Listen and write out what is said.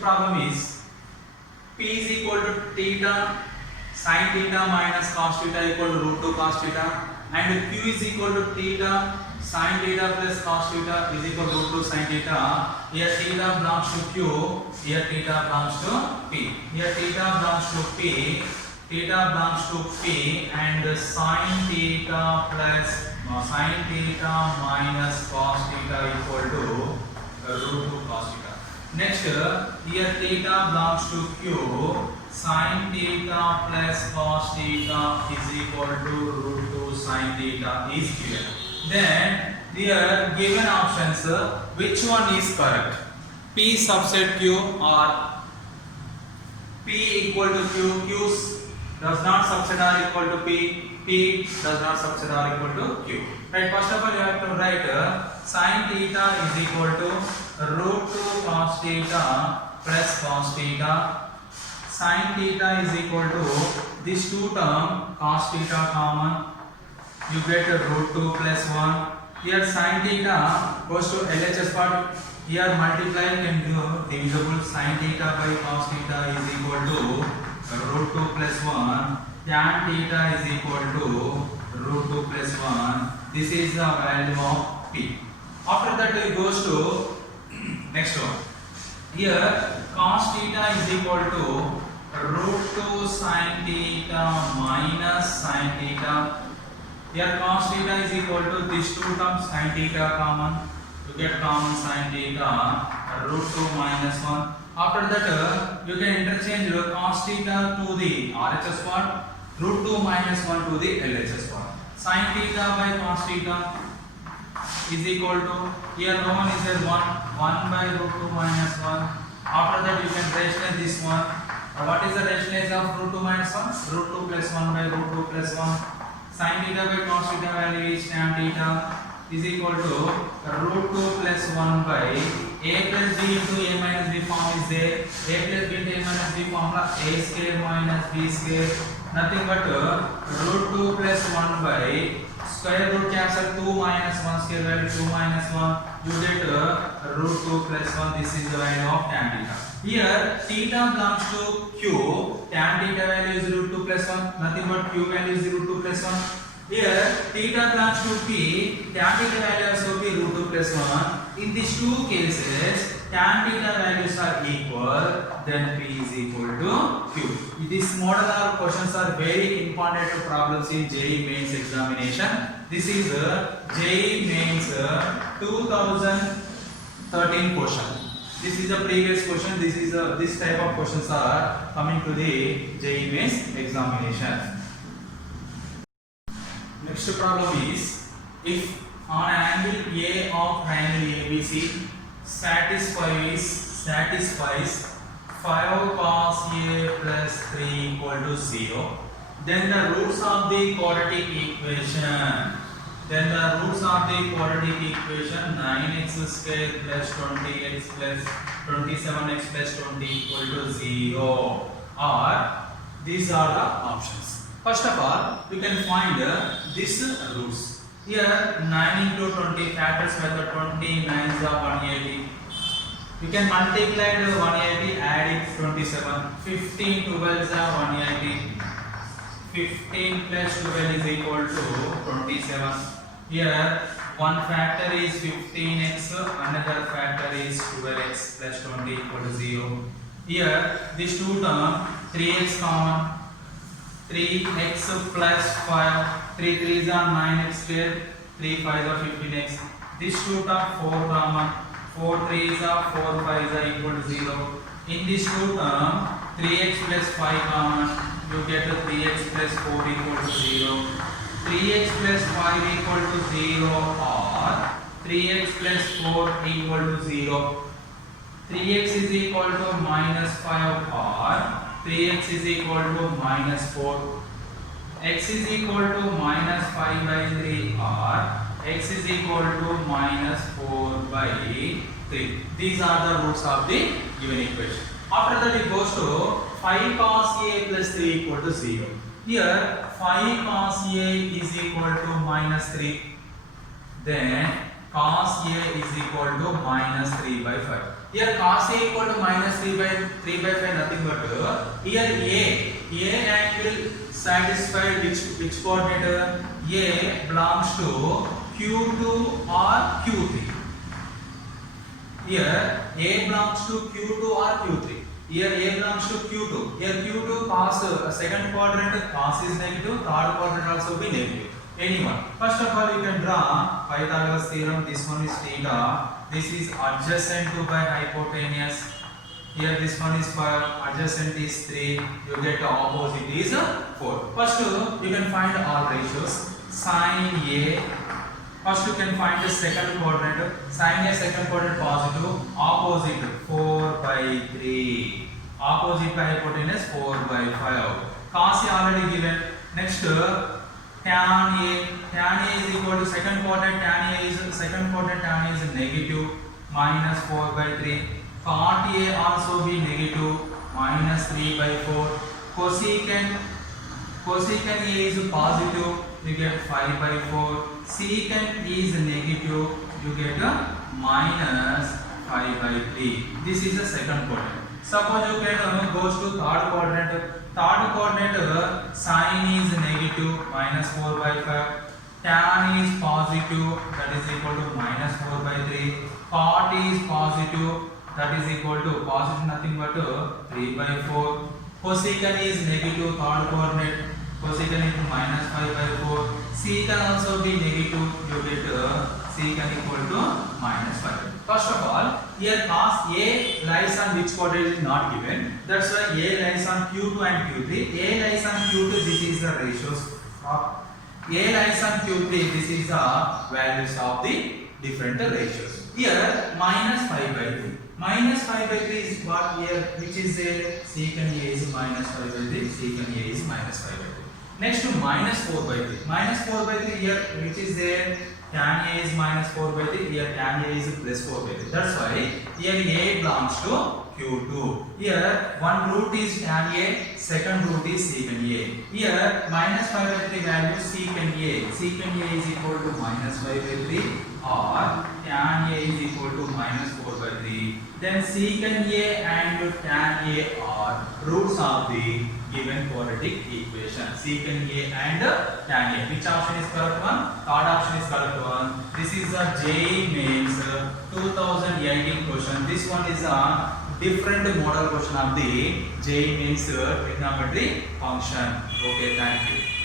problem is P is equal to theta sin theta minus cos theta equal to root 2 cos theta, and Q is equal to theta sin theta plus cos theta is equal to root 2 sin theta. Here theta belongs to Q, here theta belongs to P. Here theta belongs to P, theta belongs to P, and sin theta plus sin theta minus cos theta equal to root 2 cos theta. Next, here theta belongs to Q, sin theta plus cos theta is equal to root 2 sin theta is given. Then here given options, which one is correct? P subset Q or P equal to Q, Q does not subset or equal to P, P does not subset or equal to Q. Right, first of all you have to write sin theta is equal to root 2 cos theta plus cos theta. Sin theta is equal to this two term cos theta common, you get root 2 plus 1. Here sin theta goes to LHS part, here multiply can do divisible, sin theta by cos theta is equal to root 2 plus 1, tan theta is equal to root 2 plus 1. This is the value of P. After that it goes to next one. Here cos theta is equal to root 2 sin theta minus sin theta. Here cos theta is equal to these two terms sin theta common, you get common sin theta root 2 minus 1. After that you can interchange cos theta to the RHS part, root 2 minus 1 to the LHS part. Sin theta by cos theta is equal to, here no one is there, 1 by root 2 minus 1. After that you can rationalize this one. What is the rationalize of root 2 minus 1? Root 2 plus 1 by root 2 plus 1. Sin theta by cos theta value is tan theta is equal to root 2 plus 1 by a plus b into a minus b form is there. A plus b into a minus b formula a square minus b square, nothing but root 2 plus 1 by square root cancel 2 minus 1 square value 2 minus 1, you get root 2 plus 1. This is the value of tan theta. Here theta belongs to Q, tan theta value is root 2 plus 1, nothing but Q value is root 2 plus 1. Here theta belongs to P, tan theta value also be root 2 plus 1. In these two cases tan theta values are equal, then P is equal to Q. This model or questions are very important problems in JEE Mains examination. This is JEE Mains 2013 question. This is the previous question. This is this type of questions are coming to the JEE Mains examination. Next problem is, if on angle A of triangle ABC satisfies 5 cos A plus 3 equal to 0, then the roots of the quadratic equation, 9x square plus 20x plus 27x plus 20 equal to 0 are, these are the options. First of all, you can find this roots. Here 9 into 20 factors method, 20 9s are 180. You can multiply the 180, add it 27. 15 12s are 180. 15 plus 12 is equal to 27. Here one factor is 15x, another factor is 12x plus 20 equal to 0. Here this two term 3x common, 3x plus 5, 3 3s are 9x square, 3 5s are 15x. This two term 4 common, 4 3s are 4 5s are equal to 0. In this two term 3x plus 5 common, you get 3x plus 4 equal to 0. 3x plus 5 equal to 0 or 3x plus 4 equal to 0. 3x is equal to minus 5 or 3x is equal to minus 4. X is equal to minus 5 by 3 or x is equal to minus 4 by 3. These are the roots of the given equation. After that it goes to 5 cos A plus 3 equal to 0. Here 5 cos A is equal to minus 3. Then cos A is equal to minus 3 by 5. Here cos A equal to minus 3 by 5 nothing but here A angle satisfied which coordinate? A belongs to Q2 or Q3. Here A belongs to Q2 or Q3. Here A belongs to Q2. Here Q2 cos second quadrant cos is negative, third quadrant also be negative. Anyone. First of all, you can draw Pythagoras theorem. This one is theta. This is adjacent to by hypotenuse. Here this one is for adjacent is 3. You get the opposite is 4. First you can find all ratios. Sin A. First you can find the second quadrant. Sin A second quadrant positive. Opposite 4 by 3. Opposite by hypotenuse 4 by 5. Cos A already given. Next tan A is equal to second quadrant tan A is negative minus 4 by 3. Cot A also be negative minus 3 by 4. Cosecant A is positive, you get 5 by 4. Secant is negative, you get minus 5 by 3. This is the second quadrant. Suppose you can goes to third quadrant. Third quadrant sin is negative minus 4 by 5. Tan is positive, that is equal to minus 4 by 3. Cot is positive, that is equal to positive nothing but 3 by 4. Cosecant is negative, third coordinate. Cosecant is minus 5 by 4. Secant also be negative, you get secant equal to minus 5. First of all, here cos A lies on which quadrant is not given. That's why A lies on Q2 and Q3. A lies on Q2, this is the ratios of A lies on Q3, this is the values of the different ratios. Here minus 5 by 3. Minus 5 by 3 is what here, which is there? Secant A is minus 5 by 3. Secant A is minus 5 by 3. Next to minus 4 by 3. Minus 4 by 3 here, which is there? Tan A is minus 4 by 3. Here tan A is plus 4 by 3. That's why here A belongs to Q2. Here one root is tan A, second root is secant A. Here minus 5 by 3 value secant A. Secant A is equal to minus 5 by 3 or tan A is equal to minus 4 by 3. Then secant A and tan A are roots of the given quadratic equation. Secant A and tan A. Which option is correct one? Third option is correct one. This is a JEE Mains 2018 question. This one is a different model question of the JEE Mains trigonometry function. Okay, thank you.